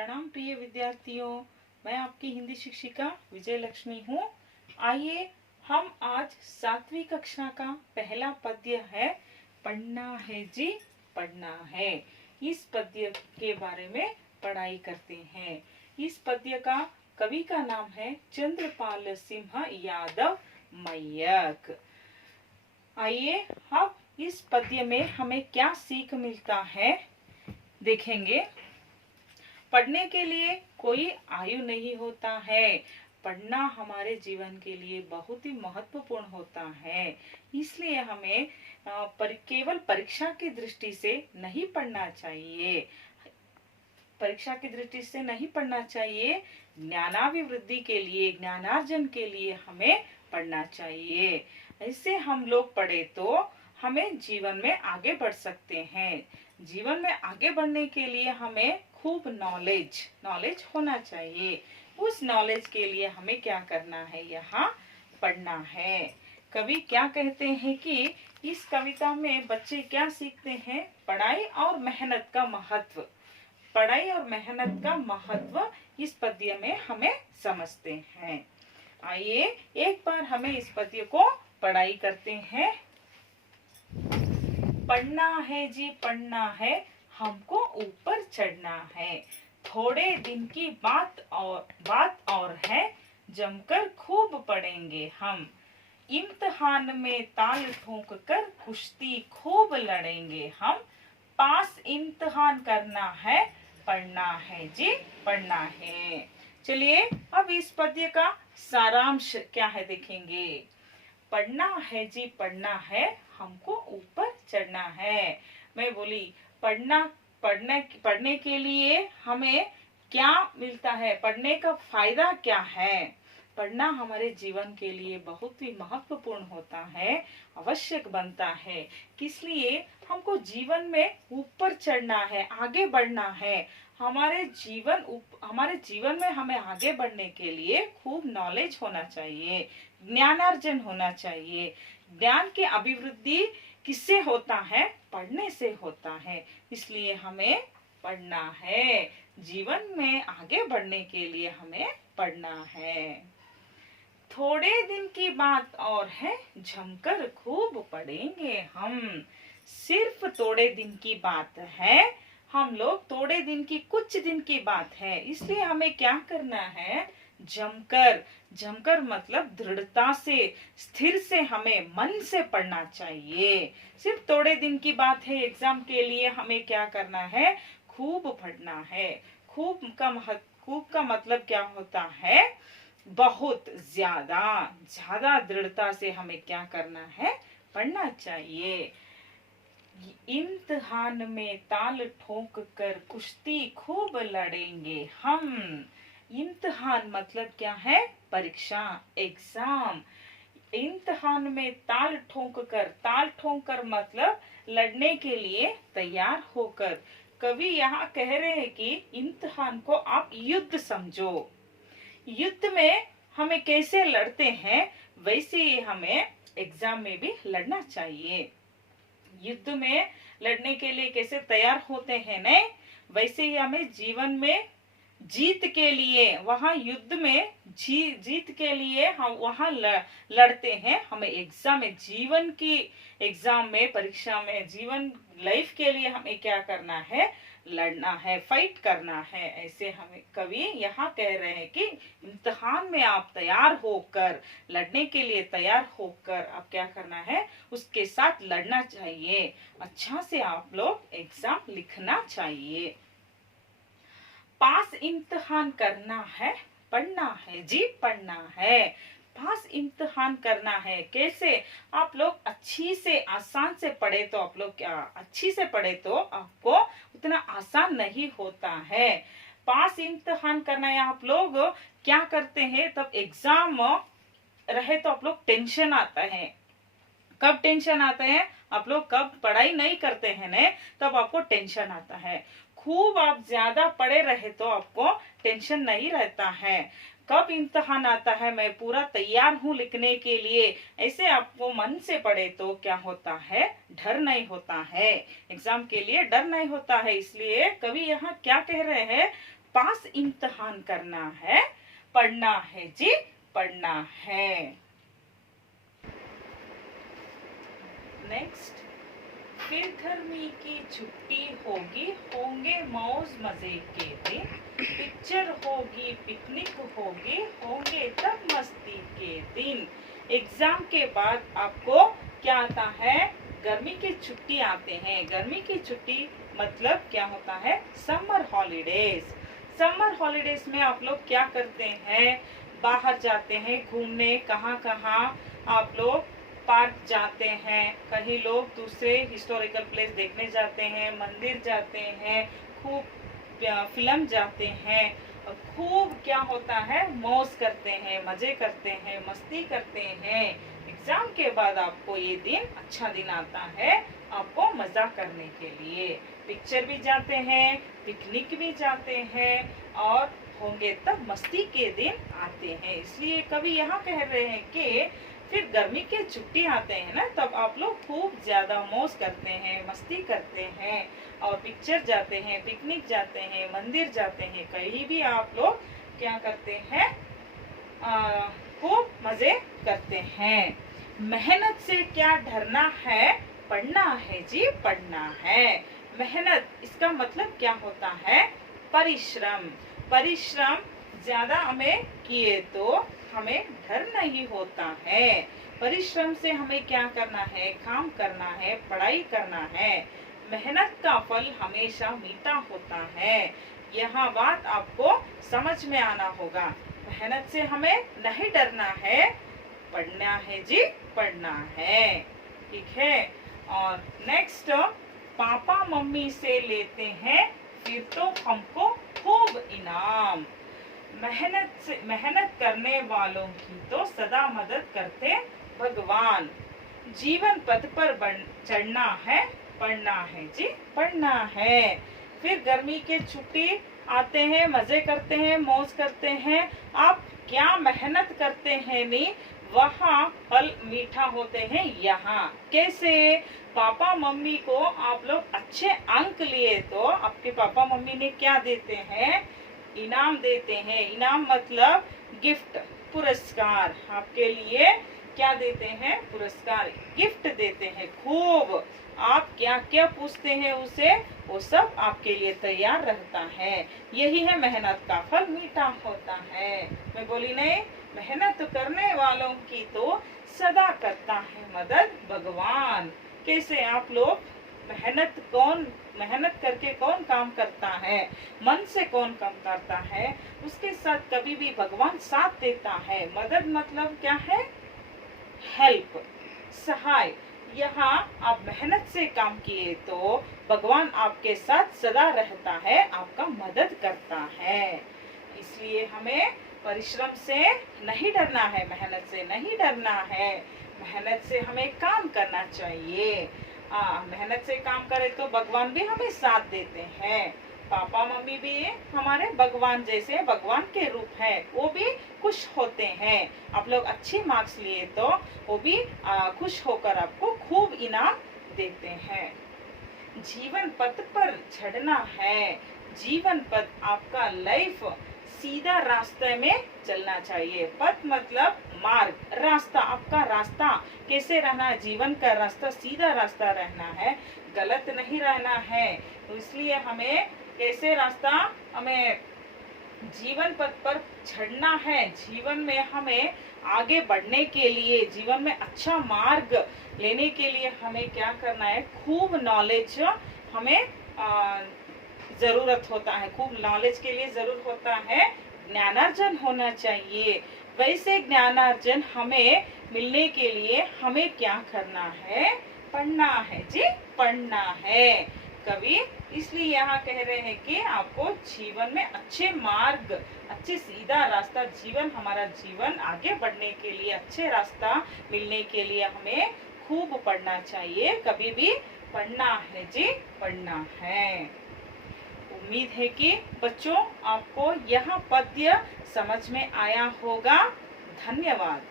प्रणाम प्रिय विद्यार्थियों, मैं आपकी हिंदी शिक्षिका विजय लक्ष्मी हूँ। आइए हम आज 7वीं कक्षा का पहला पद्य है पढ़ना है जी पढ़ना है। इस पद्य के बारे में पढ़ाई करते हैं। इस पद्य का कवि का नाम है चंद्रपाल सिंह यादव मय्यक। आइए अब इस पद्य में हमें क्या सीख मिलता है देखेंगे। पढ़ने के लिए कोई आयु नहीं होता है। पढ़ना हमारे जीवन के लिए बहुत ही महत्वपूर्ण होता है। इसलिए हमें केवल परीक्षा की दृष्टि से नहीं पढ़ना चाहिए। परीक्षा की दृष्टि से नहीं पढ़ना चाहिए, ज्ञानाभिवृद्धि के लिए, ज्ञानार्जन के लिए हमें पढ़ना चाहिए। ऐसे हम लोग पढ़े तो हमें जीवन में आगे बढ़ सकते हैं। जीवन में आगे बढ़ने के लिए हमें खूब नॉलेज होना चाहिए। उस नॉलेज के लिए हमें क्या करना है, यहाँ पढ़ना है। कवि क्या कहते हैं कि इस कविता में बच्चे क्या सीखते हैं, पढ़ाई और मेहनत का महत्व। पढ़ाई और मेहनत का महत्व इस पद्य में हमें समझते हैं। आइए एक बार हमें इस पद्य को पढ़ाई करते हैं। पढ़ना है जी पढ़ना है, हमको ऊपर चढ़ना है। थोड़े दिन की बात और है, जमकर खूब पढ़ेंगे हम। इम्तिहान में ताल ठोक कर कुश्ती खूब लड़ेंगे हम। पास इम्तिहान करना है, पढ़ना है जी पढ़ना है। चलिए अब इस पद्य का सारांश क्या है देखेंगे। पढ़ना है जी पढ़ना है, हमको ऊपर चढ़ना है। मैं बोली पढ़ने के लिए हमें क्या मिलता है, पढ़ने का फायदा क्या है। पढ़ना हमारे जीवन के लिए बहुत ही महत्वपूर्ण होता है, आवश्यक बनता है। किसलिए हमको जीवन में ऊपर चढ़ना है, आगे बढ़ना है। हमारे जीवन में हमें आगे बढ़ने के लिए खूब नॉलेज होना चाहिए, ज्ञानार्जन होना चाहिए। ज्ञान की अभिवृद्धि किससे होता है, पढ़ने से होता है। इसलिए हमें पढ़ना है। जीवन में आगे बढ़ने के लिए हमें पढ़ना है। थोड़े दिन की बात और है, जमकर खूब पढ़ेंगे हम। सिर्फ थोड़े दिन की बात है, हम लोग थोड़े दिन की, कुछ दिन की बात है, इसलिए हमें क्या करना है, जमकर मतलब दृढ़ता से, स्थिर से, हमें मन से पढ़ना चाहिए। सिर्फ थोड़े दिन की बात है, एग्जाम के लिए हमें क्या करना है, खूब पढ़ना है। खूब का मतलब क्या होता है, बहुत ज्यादा दृढ़ता से हमें क्या करना है, पढ़ना चाहिए। इम्तिहान में ताल ठोक कर कुश्ती खूब लड़ेंगे हम। इम्तिहान मतलब क्या है, परीक्षा, एग्जाम। इम्तिहान में ताल ठोक कर मतलब लड़ने के लिए तैयार होकर। कवि यहाँ कह रहे हैं कि इम्तिहान को आप युद्ध समझो। युद्ध में हमें कैसे लड़ते हैं, वैसे ही हमें एग्जाम में भी लड़ना चाहिए। युद्ध में लड़ने के लिए कैसे तैयार होते हैं ने, वैसे ही हमें जीवन में जीत के लिए, वहां युद्ध में जीत के लिए हम वहां लड़ते हैं। हमें एग्जाम में, जीवन की एग्जाम में, परीक्षा में, जीवन लाइफ के लिए हमें क्या करना है, लड़ना है, फाइट करना है। ऐसे हमें कवि यहाँ कह रहे हैं कि इम्तिहान में आप तैयार होकर, लड़ने के लिए तैयार होकर आप क्या करना है, उसके साथ लड़ना चाहिए। अच्छा से आप लोग एग्जाम लिखना चाहिए। पास इम्तिहान करना है, पढ़ना है जी पढ़ना है। पास इम्तिहान करना है कैसे, आप लोग अच्छी से, आसान से पढ़े तो आप लोग क्या, अच्छी से पढ़े तो आपको उतना आसान नहीं होता है। पास इम्तिहान करना है, आप लोग क्या करते हैं, तब एग्जाम रहे तो आप लोग टेंशन आता है। कब टेंशन आता है, आप लोग कब पढ़ाई नहीं करते हैं ने, तब आपको टेंशन आता है। खूब आप ज्यादा पढ़े रहे तो आपको टेंशन नहीं रहता है। कब इम्तिहान आता है, मैं पूरा तैयार हूँ लिखने के लिए, ऐसे आपको मन से पढ़े तो क्या होता है, डर नहीं होता है, एग्जाम के लिए डर नहीं होता है। इसलिए कवि यहाँ क्या कह रहे हैं, पास इम्तिहान करना है, पढ़ना है जी, पढ़ना है। नेक्स्ट, फिर गर्मी की छुट्टी होगी, होंगे मौज मजे के दिन, पिक्चर होगी, पिकनिक होगी, होंगे तब मस्ती के दिन। एग्जाम के बाद आपको क्या आता है? गर्मी की छुट्टी आते हैं। गर्मी की छुट्टी मतलब क्या होता है? Summer holidays. समर हॉलीडेज में आप लोग क्या करते हैं? बाहर जाते हैं घूमने। कहाँ कहाँ? आप लोग पार्क जाते हैं, कहीं लोग दूसरे हिस्टोरिकल प्लेस देखने जाते हैं, मंदिर जाते हैं, खूब फिल्म जाते हैं, खूब क्या होता है? मौज करते हैं, मजे करते हैं, मस्ती करते हैं। एग्जाम के बाद आपको ये दिन, अच्छा दिन आता है आपको मजा करने के लिए। पिक्चर भी जाते हैं, पिकनिक भी जाते हैं, और होंगे तब मस्ती के दिन आते हैं। इसलिए कवि यहाँ कह रहे हैं कि फिर गर्मी के छुट्टी आते हैं ना, तब आप लोग खूब ज्यादा मौज करते हैं, मस्ती करते हैं, और पिक्चर जाते हैं, पिकनिक जाते हैं, मंदिर जाते हैं, कहीं भी आप लोग क्या करते हैं? खूब मजे करते हैं। मेहनत से क्या डरना है? पढ़ना है जी, पढ़ना है। मेहनत, इसका मतलब क्या होता है? परिश्रम। परिश्रम ज्यादा हमें किए तो हमें डर नहीं होता है। परिश्रम से हमें क्या करना है? काम करना है, पढ़ाई करना है। मेहनत का फल हमेशा मीठा होता है। यहाँ बात आपको समझ में आना होगा। मेहनत से हमें नहीं डरना है, पढ़ना है जी, पढ़ना है। ठीक है। और नेक्स्ट, पापा मम्मी से लेते हैं फिर तो हमको खूब इनाम। मेहनत करने वालों की तो सदा मदद करते भगवान। जीवन पथ पर चढ़ना है, पढ़ना है जी, पढ़ना है। फिर गर्मी के छुट्टी आते हैं, मजे करते हैं, मौज करते हैं। आप क्या मेहनत करते हैं नहीं, वहाँ फल मीठा होते हैं। यहाँ कैसे? पापा मम्मी को आप लोग अच्छे अंक लिए तो आपके पापा मम्मी ने क्या देते हैं? इनाम देते हैं। इनाम मतलब गिफ्ट, पुरस्कार। आपके लिए क्या देते हैं? पुरस्कार, गिफ्ट देते हैं खूब। आप क्या क्या पूछते हैं उसे, वो सब आपके लिए तैयार रहता है। यही है मेहनत का फल मीठा होता है। मैं बोली नहीं? मेहनत करने वालों की तो सदा करता है मदद भगवान। कैसे? आप लोग मेहनत करके कौन काम करता है? मन से कौन काम करता है? उसके साथ कभी भी भगवान साथ देता है। मदद मतलब क्या है? हेल्प, सहाय। यहाँ आप मेहनत से काम किए तो भगवान आपके साथ सदा रहता है, आपका मदद करता है। इसलिए हमें परिश्रम से नहीं डरना है, मेहनत से नहीं डरना है। मेहनत से हमें काम करना चाहिए। मेहनत से काम करें तो भगवान भी हमें साथ देते हैं। पापा मम्मी भी हमारे भगवान जैसे, भगवान के रूप है, वो भी खुश होते हैं। आप लोग अच्छे मार्क्स लिए तो वो भी खुश होकर आपको खूब इनाम देते हैं। जीवन पथ पर चढ़ना है। जीवन पथ, आपका लाइफ सीधा रास्ते में चलना चाहिए। पथ मतलब मार्ग, रास्ता। आपका रास्ता कैसे रहना है? जीवन का रास्ता सीधा रास्ता रहना है, गलत नहीं रहना है। तो इसलिए हमें कैसे रास्ता, हमें जीवन पथ पर चढ़ना है। जीवन में हमें आगे बढ़ने के लिए, जीवन में अच्छा मार्ग लेने के लिए हमें क्या करना है? खूब नॉलेज हमें जरूरत होता है। खूब नॉलेज के लिए जरूर होता है ज्ञानार्जन होना चाहिए। वैसे ज्ञानार्जन हमें मिलने के लिए हमें क्या करना है? पढ़ना है जी, पढ़ना है। कवि इसलिए यहाँ कह रहे हैं कि आपको जीवन में अच्छे मार्ग, अच्छे सीधा रास्ता, जीवन, हमारा जीवन आगे बढ़ने के लिए अच्छे रास्ता मिलने के लिए हमें खूब पढ़ना चाहिए। कभी भी पढ़ना है जी, पढ़ना है। उम्मीद है कि बच्चों आपको यह पद्य समझ में आया होगा। धन्यवाद।